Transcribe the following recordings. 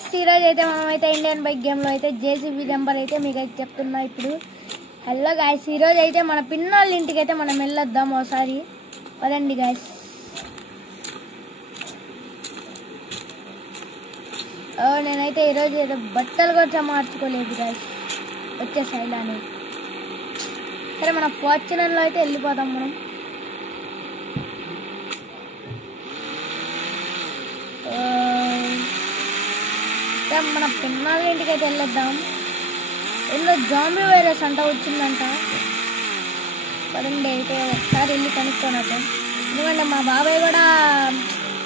Guys ఈరోజు అయితే మనమైతే ఇండియన్ బైక్ గేమ్ లో అయితే జేసీబీ జంపర్ అయితే మీకు అయితే చెప్తున్నా ఇప్పుడు. హలో గైస్, ఈరోజు అయితే మన పిన్నోళ్ళ ఇంటికి అయితే మనం వెళ్ళొద్దాం ఒకసారి. పదండి గైస్. నేనైతే ఈరోజు ఏదో బట్టలు కూడా మార్చుకోలేదు గైస్, వచ్చేసాయి ఇలానే. సరే మన ఫార్చునర్ లో అయితే వెళ్ళిపోతాం మనం. మన పిన్నాళ్ళ ఇంటికి అయితే వెళ్ళొద్దాం. ఎన్నో జాంబీ వైరస్ అంట వచ్చిందంట. పదండి అయితే ఒకసారి వెళ్ళి కనుక్కోనద్దాం. ఎందుకంటే మా బాబాయ్ కూడా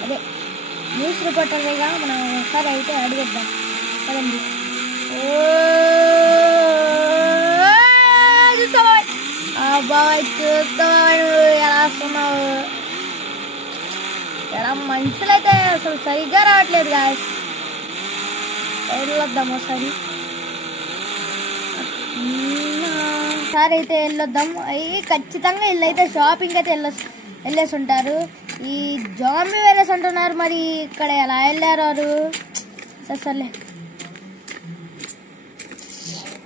అదే న్యూస్ రిపోర్టర్గా మనం ఒకసారి అయితే అడిగిద్దాం. పదండి. బాబాయ్ చూస్తావా ఎలా వస్తున్నావు? ఎలా మనుషులైతే అసలు సరిగ్గా రావట్లేదు గాయస్. వెళ్ళొద్దాం ఒకసారి అయితే వెళ్ళొద్దాం. అవి ఖచ్చితంగా వీళ్ళైతే షాపింగ్ అయితే వెళ్ళేసి ఉంటారు. ఈ జాంబీ వైరస్ అంటున్నారు, మరి ఇక్కడ ఎలా వెళ్ళారు? సర్లే,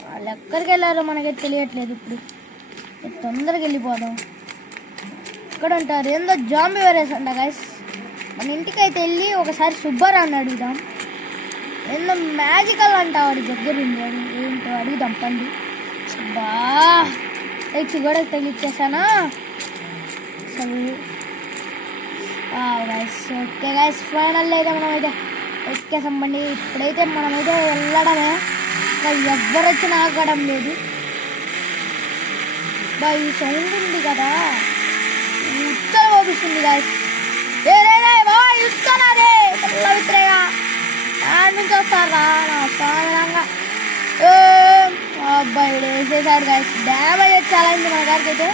వాళ్ళు ఎక్కడికి వెళ్ళారో మనకైతే తెలియట్లేదు. ఇప్పుడు తొందరగా వెళ్ళిపోదాం. ఇక్కడ ఉంటారు ఏందో జాంబీ వైరస్ అంట గైస్. మన ఇంటికి అయితే వెళ్ళి ఒకసారి సుబ్బారావుని అడుగుదాం. ఏందో మ్యాజికల్ అంట, వాడి దగ్గర ఉంది. ఏంటో అడుగుదాం పండి. బా తెచ్చి కూడా తగిలిచ్చేసానా అసలు. ఓకే గైస్, ఫైనల్ అయితే మనం అయితే ఎక్కేసాం బండి. ఇప్పుడైతే మనమైతే వెళ్ళడమే, ఎవ్వరు వచ్చి ఆగడం లేదు. బా ఈ సౌండ్ ఉంది కదా, ఉత్తర పంపిస్తుంది గాయస్. చూసుకోనారే విత్రేగా నుంచి వస్తారా నా సాధారణంగా. అబ్బాయి వేసేసాడు గాయస్. డ్యామేజ్ అయితే చాలా అయింది మన గారికి అయితే.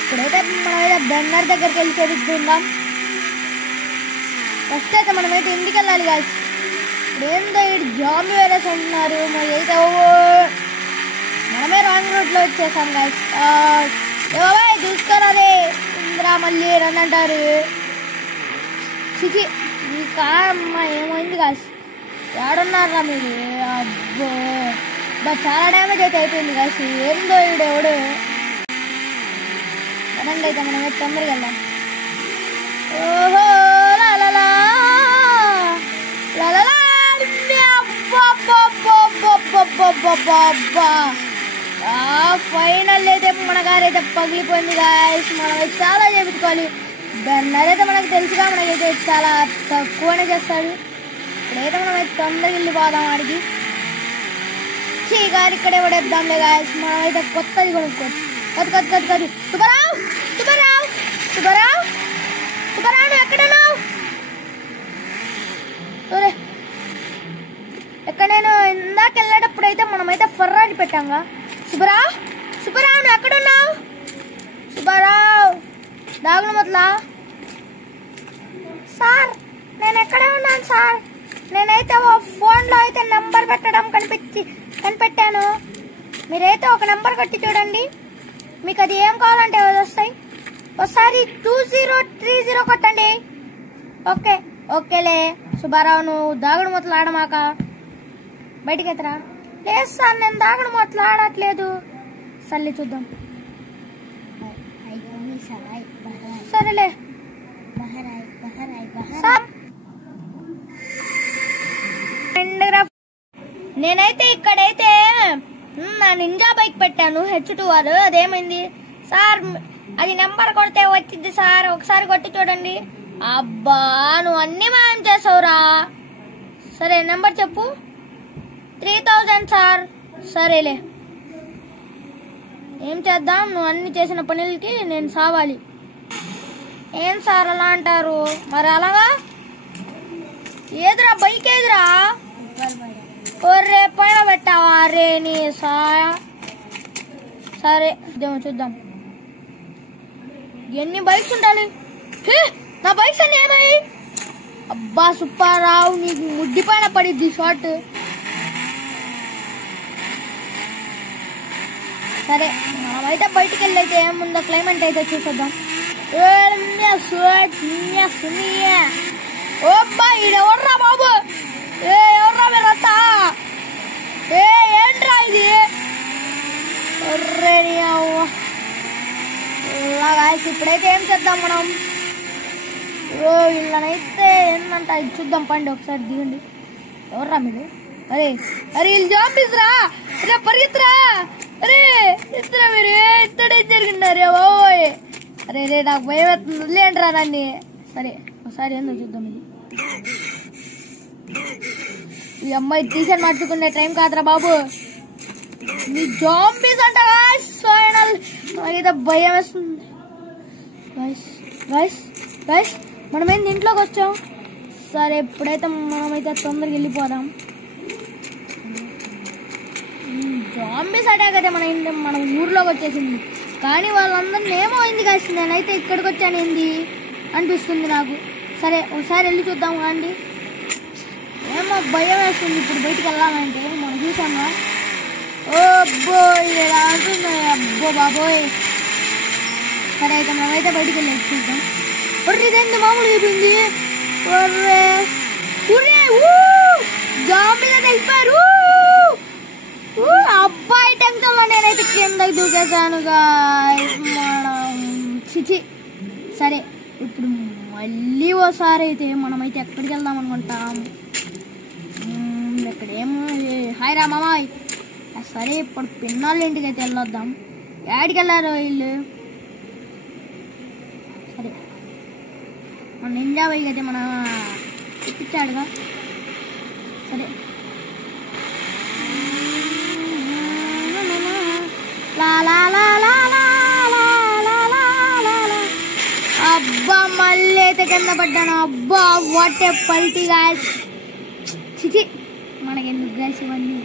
ఇప్పుడైతే మనమైతే బెంగర్ దగ్గరికి వెళ్ళి చదువుకుందాం. ఫస్ట్ అయితే మనమైతే ఇంటికి వెళ్ళాలి గాయస్. ఇప్పుడు ఏందో ఇటు జాంబీ వైరస్ అంటున్నారు, మరి అయితే మనమే రాంగ్ రూట్లో వచ్చేసాం గాయస్. బాబాయ్ చూసుకోరాదే ఇంద్రా మళ్ళీ రన్ అంటారు. చిచి ఈ కారమ్మ ఏమైంది గాయస్, ఏడున్నారా మీరు? అబ్బో బా చాలా డ్యామేజ్ అయితే అయిపోయింది గాయస్. ఏందో ఈడెవడు. అనండి అయితే మనమైతే తొందరగా వెళ్దాం. ఓహో ఫైనల్ అయితే మన గారు అయితే పగిలిపోయింది గాయస్. మనమైతే చాలా చేపించుకోవాలి. బెన్నర్ అయితే మనకు తెలుసుగా, మనకైతే చాలా తక్కువనే చేస్తాడు. ఇప్పుడైతే మనమైతే తొందరగా వెళ్ళిపోదాం ఆడికి. చీ గారు ఇక్కడే పడేద్దాంలే గాయస్. మనమైతే కొత్తది కొనుక్కోవచ్చు. కొద్ది సుబ్బారావు సుబ్బారావు సుబ్బారావు సుబ్బారావు ఎక్కడున్నావు? సరే, ఎక్కడ నేను ఇందాక వెళ్ళేటప్పుడు అయితే మనమైతే ఫర్రారి పెట్టాంగా. సుబ్బారావు సుబ్బారావు నువ్వు ఎక్కడున్నావు? సుబ్బారావు దాగులు మొదలా. సార్ నేను ఎక్కడే ఉన్నాను సార్. నేనైతే ఫోన్లో అయితే నెంబర్ పెట్టడం కనిపెట్టాను. మీరైతే ఒక నెంబర్ కొట్టి చూడండి, మీకు అది ఏం కావాలంటే వస్తాయి. ఒకసారి 2030 కొట్టండి. ఓకేలే సుబ్బారావు, నువ్వు దాగుడు మొత్తలు ఆడమాక, బయటికి ఎత్తరా. లేదు సార్, నేను దాగుడు మొత్తలు ఆడట్లేదు. సర్లే చూద్దాం. సరేలే నేనైతే ఇక్కడైతే నా నింజా బైక్ పెట్టాను H2R. అదేమైంది సార్? అది నెంబర్ కొడితే వచ్చింది సార్, ఒకసారి కొట్టి చూడండి. అబ్బా నువ్వు అన్ని మాయం చేసావురా. సరే నెంబర్ చెప్పు. 3000 సార్. సరేలే, ఏం చేద్దాం, నువ్వు అన్ని చేసిన పనులకి నేను సావాలి. ఏం సార్ అలా అంటారు? మరి అలాగా ఏదిరా బైక్ ఏదిరా? ఒర్రే పైన పెట్టావా రే నీ సాయ. సరే చూద్దాం ఎన్ని బైక్స్ ఉండాలి. నా బైక్స్ అన్ని ఏమై? అబ్బా సుబ్బారావు, నీకు ముడ్డి పైన పడిద్ది షార్ట్. సరే మనమైతే బయటికి వెళ్ళి అయితే ఏముందో క్లైమేట్ అయితే చూసేద్దాం. ఓ అబ్బా ఈడెవర్రా బాబు? ఎవర్రా మీరు ఇప్పుడైతే ఏం చేద్దాం మనం? ఓ వీళ్ళనైతే ఏంటంట ఇది చూద్దాం, పండి ఒకసారి దిగండి. ఎవర్రా మీరు? అరే అరే వీళ్ళు జాంబీస్ రా, అరే పరిగెత్తురా, అరే ఇద్దరా మీరు ఇద్దడే జరిగిండారే బాబోయ్. అరే రే నాకు భయం అవుతుంది, వదిలేండిరా నన్ను. సరే ఒకసారి ఏందో చూద్దాం. ఇది ఈ అమ్మాయి టీషర్ట్ మార్చుకునే టైం కాదురా బాబు. మీ జాంబీస్ అంట ఫైనల్. నాకైతే భయం వేస్తుంది. మనం ఏంది ఇంట్లోకి వచ్చాం? సరే ఇప్పుడైతే మనమైతే తొందరగా వెళ్ళిపోదాం. జాంబీస్ అటాక్ అయితే మన ఊర్లోకి వచ్చేసింది, కానీ వాళ్ళందరినీ ఏమో అయింది కాసి నేనైతే ఇక్కడికి వచ్చాను ఏంది అనిపిస్తుంది నాకు. సరే ఒకసారి వెళ్ళి చూద్దాం కాండి. ఏమో భయం వేస్తుంది ఇప్పుడు బయటికి వెళ్ళాలంటే. మనం చూసామా? ఓ అబ్బో ఇలా అంటుంది, అబ్బో బాబోయ్. సరే అయితే మనమైతే బయటికి వెళ్ళి చూద్దాం. ఇదేంటి మామూలు అయిపోయింది. జాంబీస్ అయితే వెళ్ళిపోయారు. అబ్బాయి టెన్షన్లో నేనైతే కిందకి దూకేశానుగా. చిచి. సరే ఇప్పుడు మళ్ళీ ఓసారి అయితే మనమైతే ఎక్కడికి వెళ్దాం అనుకుంటాం? ఇక్కడేమో హాయ్ రా మామాయ్. సరే ఇప్పుడు పిన్నోళ్ళ ఇంటికి అయితే వెళ్ళొద్దాం. ఏడికి వెళ్ళారు వీళ్ళు? సరే మన నింజా బైక్ అయితే మన ఇప్పించాడుగా. సరే అబ్బా మళ్ళీ అయితే కింద పడ్డాను. అబ్బా వాట్ ఏ పల్టీ గాయస్. చిచి మనకెందుకు గాయస్ ఇవన్నీ.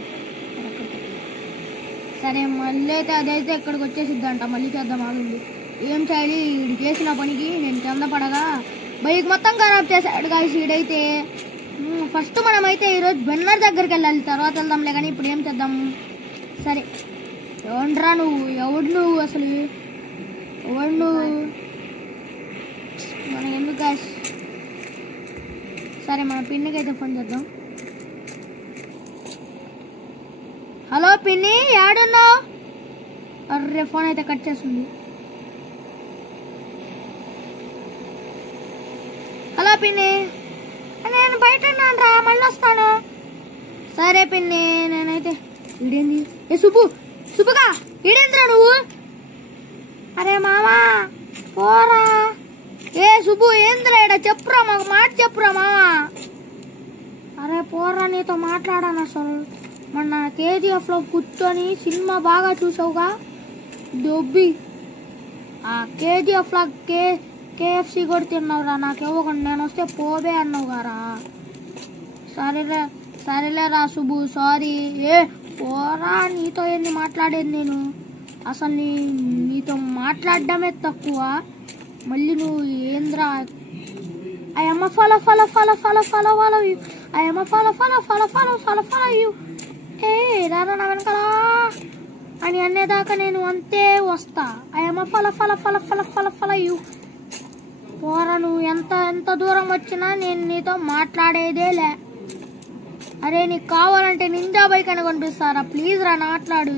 సరే మళ్ళీ అయితే అదైతే ఇక్కడికి వచ్చేసిద్దంట. మళ్ళీ చేద్దాం ఆగుంది. ఏం చేయాలి? వీడు చేసిన పనికి నేను కింద పడగా బైక్ మొత్తం ఖరాబ్ చేశాడు గాయస్ వీడైతే. ఫస్ట్ మనమైతే ఈరోజు బెన్నర్ దగ్గరికి వెళ్ళాలి, తర్వాత వెళ్దాంలే. కానీ ఇప్పుడు ఏం చేద్దాం? సరే ఎవడ్రా నువ్వు? ఎవడు నువ్వు అసలు? ఎవడు నువ్వు? మనం ఎందుకు గాయస్? సరే మన పిన్నికి అయితే ఫోన్ చేద్దాం. హలో పిన్ని, ఏడున్నావు? అర్రే ఫోన్ అయితే కట్ చేస్తుంది. హలో పిన్ని, నేను బయట ఉన్నాను రా, మళ్ళీ వస్తాను. సరే పిన్ని నేనైతే. ఈడేంది? ఏ సుబ్బుగా ఈడేంద్రా నువ్వు? అరే మామా పోరా. ఏ సుబ్బు ఏంద్రా ఈడ? చెప్పురా మాకు మాట చెప్పురా మామా. అరే పోరా, నీతో మాట్లాడాను అసలు. మొన్న KGF లో కూర్చొని సినిమా బాగా చూసావుగా దొబ్బి. ఆ KGF లో KFC కూడా తిన్నావురా, నాకు ఇవ్వకుండా. నేను వస్తే పోబే అన్నావు గారా. సరేలేరా సుబ్బు, సారీ. ఏ పోరా, నీతో ఏంది మాట్లాడేది నేను? అసలు నీతో మాట్లాడడమే తక్కువ. మళ్ళీ నువ్వు ఏంద్రా? I am a follow you. I am a follow you. ఏ రారా నా వెనకాల అని అనేదాకా నేను అంతే వస్తా. I am a follow you. పోరా, నువ్వు ఎంత దూరం వచ్చినా నేను నీతో మాట్లాడేదేలే. అరే నీకు కావాలంటే నింజా బైక్ అని కనిపిస్తారా? ప్లీజ్ రా మాట్లాడు.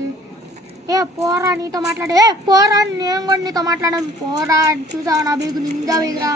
ఏ పోరా, నీతో మాట్లాడు. ఏ పోరా, నేను కూడా నీతో మాట్లాడాను. పోరా, చూసావా నా బైక్ నింజా బైక్ రా.